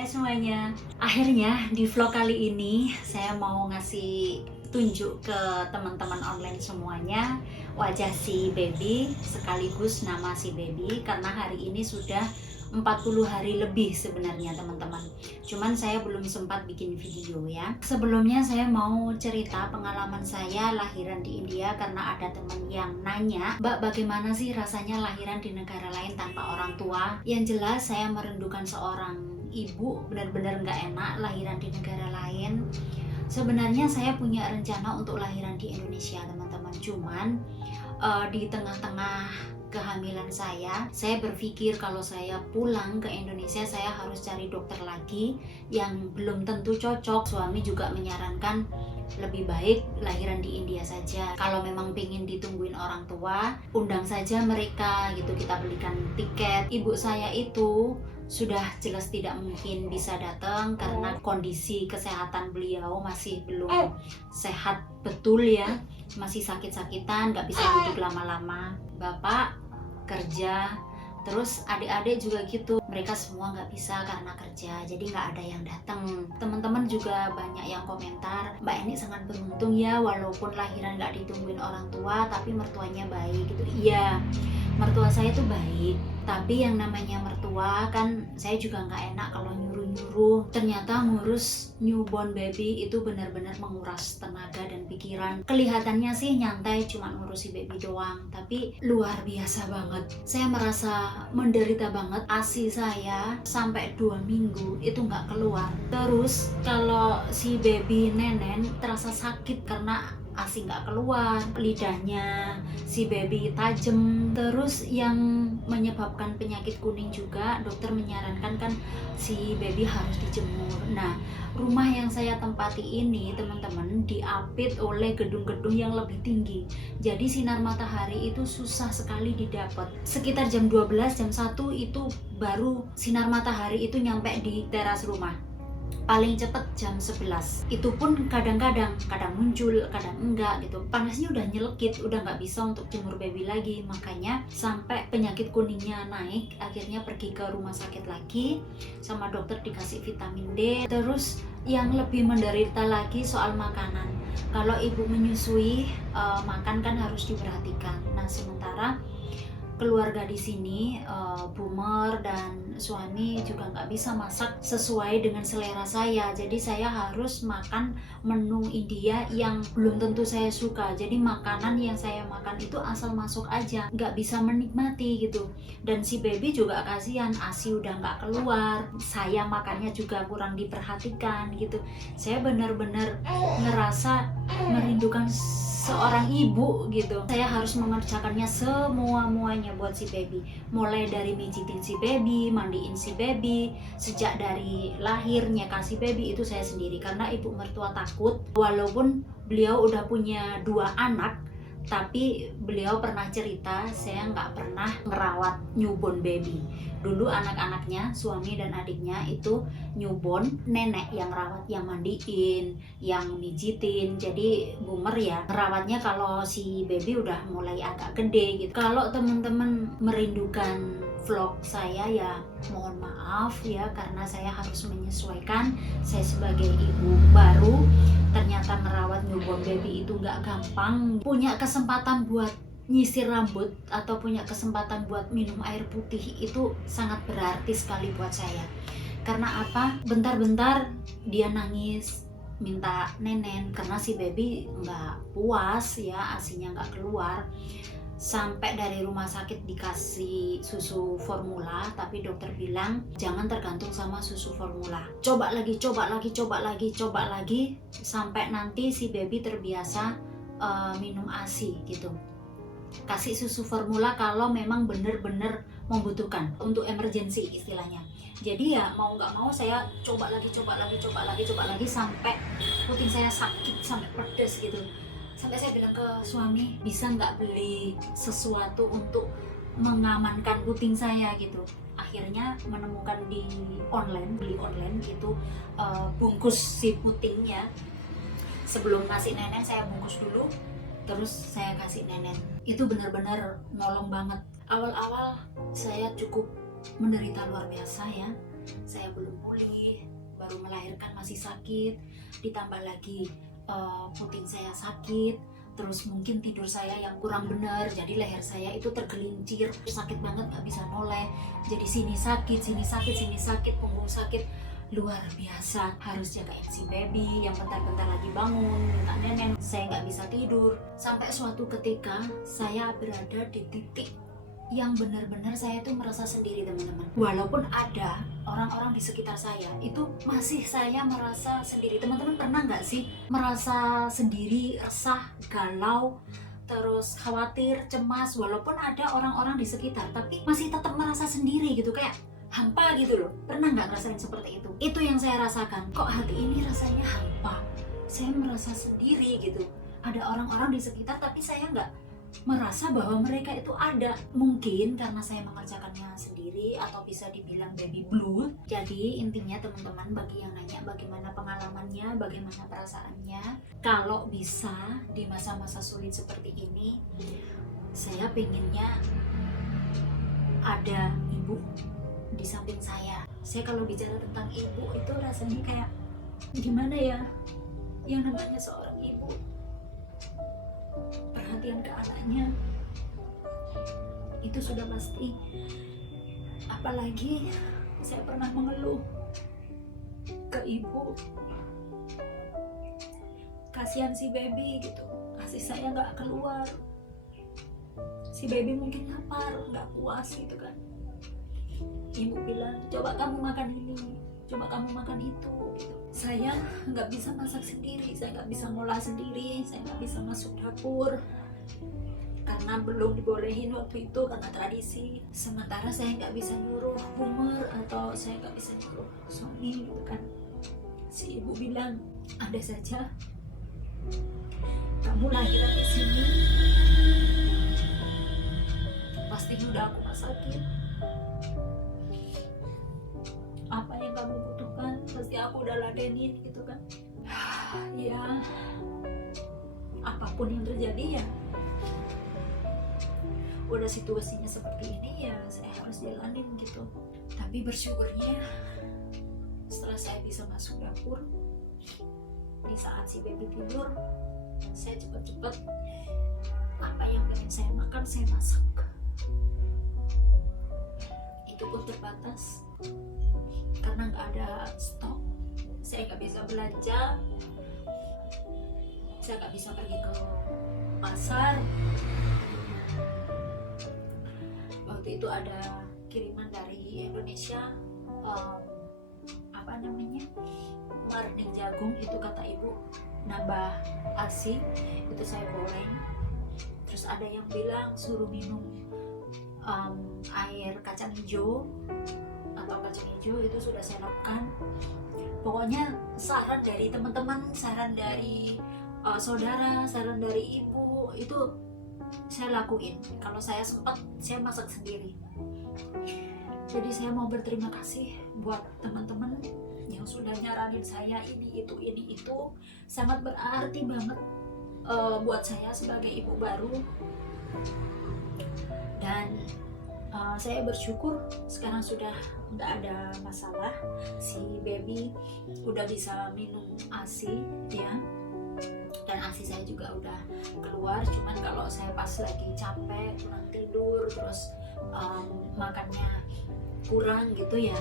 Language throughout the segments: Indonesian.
Hai semuanya. Akhirnya di vlog kali ini saya mau ngasih tunjuk ke teman-teman online semuanya wajah si baby sekaligus nama si baby, karena hari ini sudah 40 hari lebih sebenarnya teman-teman. Cuman saya belum sempat bikin video ya. Sebelumnya saya mau cerita pengalaman saya lahiran di India, karena ada teman yang nanya, "Mbak, bagaimana sih rasanya lahiran di negara lain tanpa orang tua?" Yang jelas saya merindukan seorang ibu, benar-benar nggak enak lahiran di negara lain. Sebenarnya saya punya rencana untuk lahiran di Indonesia teman-teman, cuman di tengah-tengah kehamilan saya berpikir kalau saya pulang ke Indonesia saya harus cari dokter lagi yang belum tentu cocok. Suami juga menyarankan lebih baik lahiran di India saja. Kalau memang pengen ditungguin orang tua, undang saja mereka gitu, kita belikan tiket. Ibu saya itu sudah jelas tidak mungkin bisa datang karena kondisi kesehatan beliau masih belum sehat betul ya, masih sakit-sakitan, nggak bisa duduk lama-lama. Bapak kerja, terus adik-adik juga gitu, mereka semua nggak bisa karena kerja, jadi nggak ada yang datang. Teman-teman juga banyak yang komentar, "Mbak ini sangat beruntung ya, walaupun lahiran nggak ditungguin orang tua tapi mertuanya baik gitu." Iya, mertua saya tuh baik, tapi yang namanya mertua kan saya juga nggak enak kalau nyuruh-nyuruh. Ternyata ngurus newborn baby itu benar-benar menguras tenaga dan pikiran. Kelihatannya sih nyantai, cuma ngurusi baby doang, tapi luar biasa banget. Saya merasa menderita banget. ASI saya sampai 2 minggu itu nggak keluar. Terus kalau si baby nenen terasa sakit karena ASI nggak keluar, lidahnya si baby tajam. Terus yang menyebabkan penyakit kuning juga, dokter menyarankan kan si baby harus dijemur. Nah, rumah yang saya tempati ini teman-teman diapit oleh gedung-gedung yang lebih tinggi, jadi sinar matahari itu susah sekali didapat. Sekitar jam 12, jam 1 itu baru sinar matahari itu nyampe di teras rumah. Paling cepat jam 11, itu pun kadang-kadang muncul, kadang enggak gitu. Panasnya udah nyelekit, udah nggak bisa untuk jemur baby lagi. Makanya sampai penyakit kuningnya naik, akhirnya pergi ke rumah sakit lagi, sama dokter dikasih vitamin D. Terus yang lebih menderita lagi soal makanan. Kalau ibu menyusui, makan kan harus diperhatikan. Nah, sementara keluarga di sini, boomer dan suami juga nggak bisa masak sesuai dengan selera saya, jadi saya harus makan menu India yang belum tentu saya suka. Jadi makanan yang saya makan itu asal masuk aja, nggak bisa menikmati gitu. Dan si baby juga kasihan, ASI udah nggak keluar, saya makannya juga kurang diperhatikan gitu. Saya benar-benar ngerasa merindukan seorang ibu gitu. Saya harus mengerjakannya semua-muanya buat si baby, mulai dari mijitin si baby, mandiin si baby, sejak dari lahirnya kasih baby itu saya sendiri, karena ibu mertua takut. Walaupun beliau udah punya 2 anak, tapi beliau pernah cerita saya nggak pernah merawat newborn baby. Dulu anak-anaknya, suami dan adiknya itu newborn, nenek yang rawat, yang mandiin, yang mijitin. Jadi boomer ya, merawatnya kalau si baby udah mulai agak gede gitu. Kalau teman-teman merindukan vlog saya ya mohon maaf ya, karena saya harus menyesuaikan. Saya sebagai ibu baru, ternyata merawat newborn baby itu nggak gampang. Punya kesempatan buat nyisir rambut atau punya kesempatan buat minum air putih itu sangat berarti sekali buat saya. Karena apa? Bentar-bentar dia nangis minta nenen karena si baby nggak puas ya, asinya nggak keluar. Sampai dari rumah sakit dikasih susu formula, tapi dokter bilang jangan tergantung sama susu formula. Coba lagi, sampai nanti si baby terbiasa minum ASI gitu. Kasih susu formula kalau memang benar-benar membutuhkan, untuk emergency istilahnya. Jadi ya mau nggak mau saya coba lagi sampai puting saya sakit, sampai pedes gitu. Sampai saya bilang ke suami, bisa nggak beli sesuatu untuk mengamankan puting saya gitu. Akhirnya menemukan di online, beli online gitu, bungkus si putingnya. Sebelum ngasih nenek saya bungkus dulu, terus saya kasih nenek. Itu benar-benar nolong banget. Awal-awal saya cukup menderita luar biasa ya, saya belum pulih, baru melahirkan masih sakit, ditambah lagi puting saya sakit, terus mungkin tidur saya yang kurang benar, jadi leher saya itu tergelincir, sakit banget, nggak bisa noleh, jadi sini sakit, sini sakit, sini sakit, punggung sakit, luar biasa. Harus jagain si baby yang bentar-bentar lagi bangun, minta nenek, saya nggak bisa tidur, sampai suatu ketika saya berada di titik yang benar-benar saya tuh merasa sendiri, teman-teman. Walaupun ada orang-orang di sekitar saya, itu masih saya merasa sendiri. Teman-teman pernah nggak sih merasa sendiri, resah, galau, terus khawatir, cemas, walaupun ada orang-orang di sekitar, tapi masih tetap merasa sendiri gitu, kayak hampa gitu loh. Pernah nggak ngerasain seperti itu? Itu yang saya rasakan. Kok hati ini rasanya hampa? Saya merasa sendiri gitu. Ada orang-orang di sekitar, tapi saya nggak merasa bahwa mereka itu ada. Mungkin karena saya mengerjakannya sendiri, atau bisa dibilang baby blue. Jadi intinya teman-teman, bagi yang nanya bagaimana pengalamannya, bagaimana perasaannya, kalau bisa di masa-masa sulit seperti ini, saya pengennya ada ibu di samping saya. Saya kalau bicara tentang ibu itu rasanya kayak gimana ya, yang namanya seorang ibu, perhatian ke anaknya itu sudah pasti. Apalagi saya pernah mengeluh ke ibu, kasihan si baby gitu, kasih saya nggak keluar, si baby mungkin lapar, nggak puas gitu kan. Ibu bilang, coba kamu makan ini, coba kamu makan itu gitu. Saya nggak bisa masak sendiri, saya nggak bisa ngolah sendiri, saya nggak bisa masuk dapur karena belum dibolehin waktu itu karena tradisi. Sementara saya nggak bisa nyuruh Umar, atau saya nggak bisa nyuruh suami gitu kan. Si ibu bilang, ada saja kamu lahiran di sini, pasti udah aku masakin. Apa yang kamu butuhkan pasti aku udah ladenin gitu kan. Ya, apapun yang terjadi ya, udah situasinya seperti ini ya, saya harus jalanin gitu. Tapi bersyukurnya setelah saya bisa masuk dapur, di saat si baby tidur, saya cepet-cepet apa yang pengen saya makan saya masak. Itu pun terbatas karena nggak ada stok, saya nggak bisa belanja, saya nggak bisa pergi ke pasar. Waktu itu ada kiriman dari Indonesia, apa namanya, marning jagung, itu kata ibu nambah ASI, itu saya goreng. Terus ada yang bilang suruh minum air kacang hijau atau kacang hijau, itu sudah saya lakukan. Pokoknya saran dari teman-teman, saran dari saudara, saran dari ibu, itu saya lakuin. Kalau saya sempat, saya masak sendiri. Jadi saya mau berterima kasih buat teman-teman yang sudah nyaranin saya ini itu, sangat berarti banget buat saya sebagai ibu baru. Dan saya bersyukur sekarang sudah nggak ada masalah, si baby udah bisa minum ASI ya, dan ASI saya juga udah keluar. Cuman kalau saya pas lagi capek, kurang tidur, terus makannya kurang gitu ya,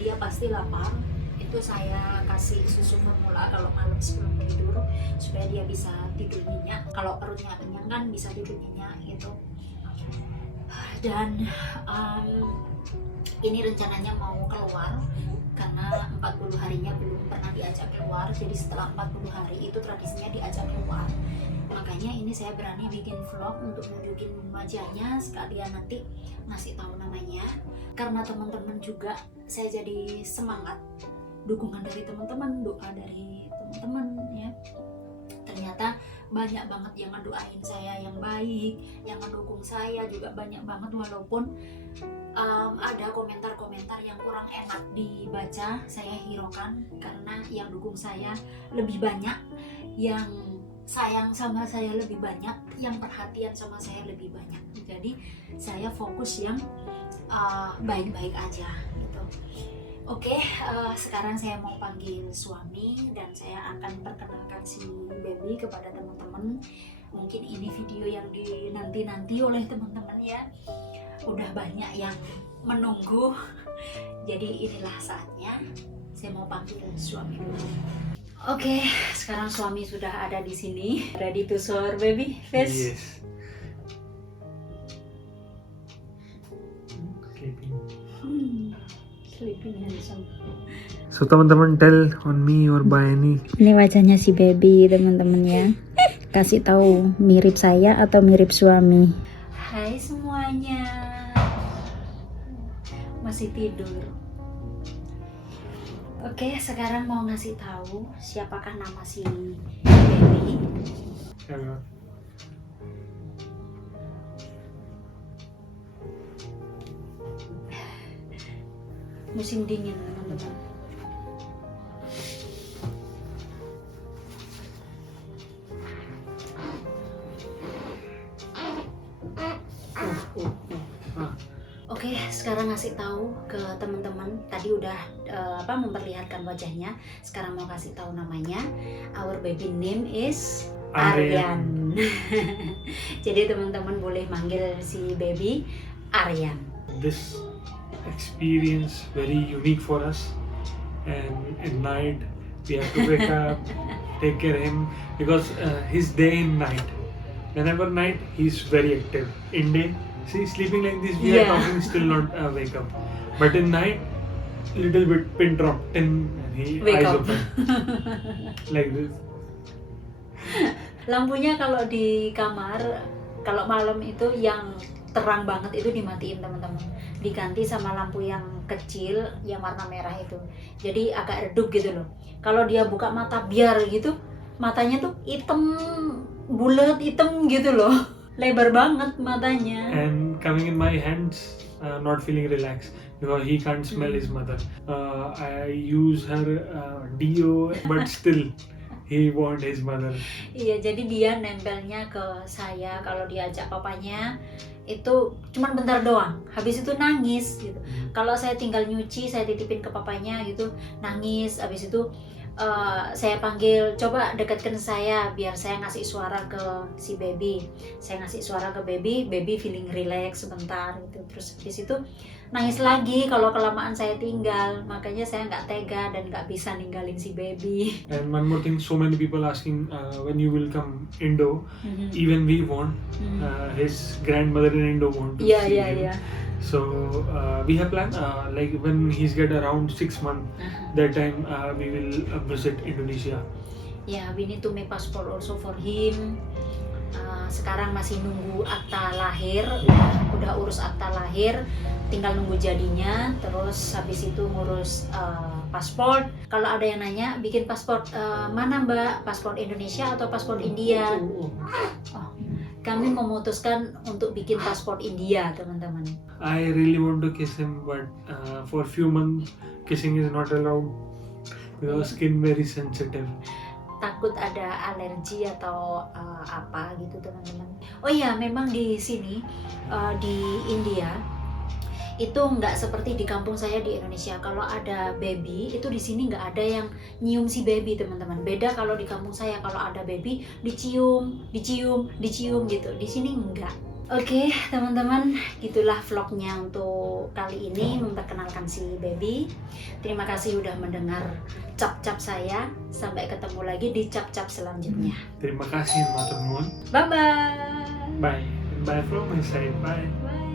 dia pasti lapar. Itu saya kasih susu formula kalau malam sebelum tidur supaya dia bisa tidur nyenyak. Kalau perutnya kenyang kan bisa tidur nyenyak gitu. Dan ini rencananya mau keluar karena 40 harinya belum pernah diajak keluar. Jadi setelah 40 hari itu tradisinya diajak keluar. Makanya ini saya berani bikin vlog untuk nunjukin wajahnya, sekalian nanti ngasih tahu namanya. Karena teman-teman juga saya jadi semangat, dukungan dari teman-teman, doa dari teman-teman ya. Ternyata banyak banget yang ngedoain saya yang baik, yang mendukung saya juga banyak banget. Walaupun ada komentar-komentar yang kurang enak dibaca, saya hiraukan karena yang dukung saya lebih banyak, yang sayang sama saya lebih banyak, yang perhatian sama saya lebih banyak. Jadi saya fokus yang baik-baik aja gitu. Oke, sekarang saya mau panggil suami dan saya akan perkenalkan si baby kepada teman-teman. Mungkin ini video yang dinanti-nanti oleh teman-teman ya. Udah banyak yang menunggu. Jadi inilah saatnya. Saya mau panggil suami dulu. Oke, sekarang suami sudah ada di sini. Ready to show our baby face? Yes. Sleeping. Sleeping handsome. So teman-teman, tell on me or by any. Ini wajahnya si baby teman-teman ya. Kasih tahu mirip saya atau mirip suami. Hai semuanya. Masih tidur. Oke, sekarang mau ngasih tahu siapakah nama si baby. Hello. Musim dingin teman-teman. Oke, sekarang ngasih tahu ke teman-teman. Tadi udah memperlihatkan wajahnya. Sekarang mau kasih tahu namanya. Our baby name is Aryan. Jadi teman-teman boleh manggil si baby Aryan. This experience very unique for us, and at night we have to wake up, take care of him because his day and night. Whenever night he's very active. In day, see sleeping like this we are talking still not wake up. But in night, little bit pin drop, and he Wake eyes up. open like this. Lampunya kalau di kamar, kalau malam itu yang terang banget itu dimatiin teman-teman. Diganti sama lampu yang kecil yang warna merah itu. Jadi agak redup gitu loh. Kalau dia buka mata biar gitu, matanya tuh hitam, bulat hitam gitu loh. Lebar banget matanya. And coming in my hands, not feeling relaxed because he can't smell his mother. I use her deo, but still he want his mother. Iya, jadi dia nempelnya ke saya kalau diajak papanya itu cuman bentar doang. Habis itu nangis gitu. Kalau saya tinggal nyuci, saya titipin ke papanya gitu, nangis. Habis itu saya panggil, coba dekatkan saya biar saya ngasih suara ke si baby. Saya ngasih suara ke baby, baby feeling relax sebentar gitu. Terus habis itu nangis lagi kalau kelamaan saya tinggal. Makanya saya nggak tega dan nggak bisa ninggalin si baby. And one more thing, so many people asking when you will come Indo. Even we want his grandmother in Indo want to see him. So we have planned like when he's get around 6 months, that time we will visit Indonesia. Yeah, we need to make passport also for him. Sekarang masih nunggu akta lahir, udah urus akta lahir, tinggal nunggu jadinya. Terus habis itu ngurus paspor. Kalau ada yang nanya, bikin paspor mana mbak? Paspor Indonesia atau paspor India? Oh, kami memutuskan untuk bikin paspor India teman-teman. I really want to kiss him, but for few months kissing is not allowed because skin very sensitive. Takut ada alergi atau apa gitu teman-teman. Oh iya, memang di sini di India itu nggak seperti di kampung saya di Indonesia. Kalau ada baby itu di sini nggak ada yang nyium si baby teman-teman. Beda kalau di kampung saya, kalau ada baby dicium gitu. Di sini enggak. Oke, teman-teman, gitulah vlognya untuk kali ini memperkenalkan si baby. Terima kasih udah mendengar cap-cap saya. Sampai ketemu lagi di cap-cap selanjutnya. Terima kasih, matur nuwun. Bye-bye. Bye. Bye from my side. Bye. Bye.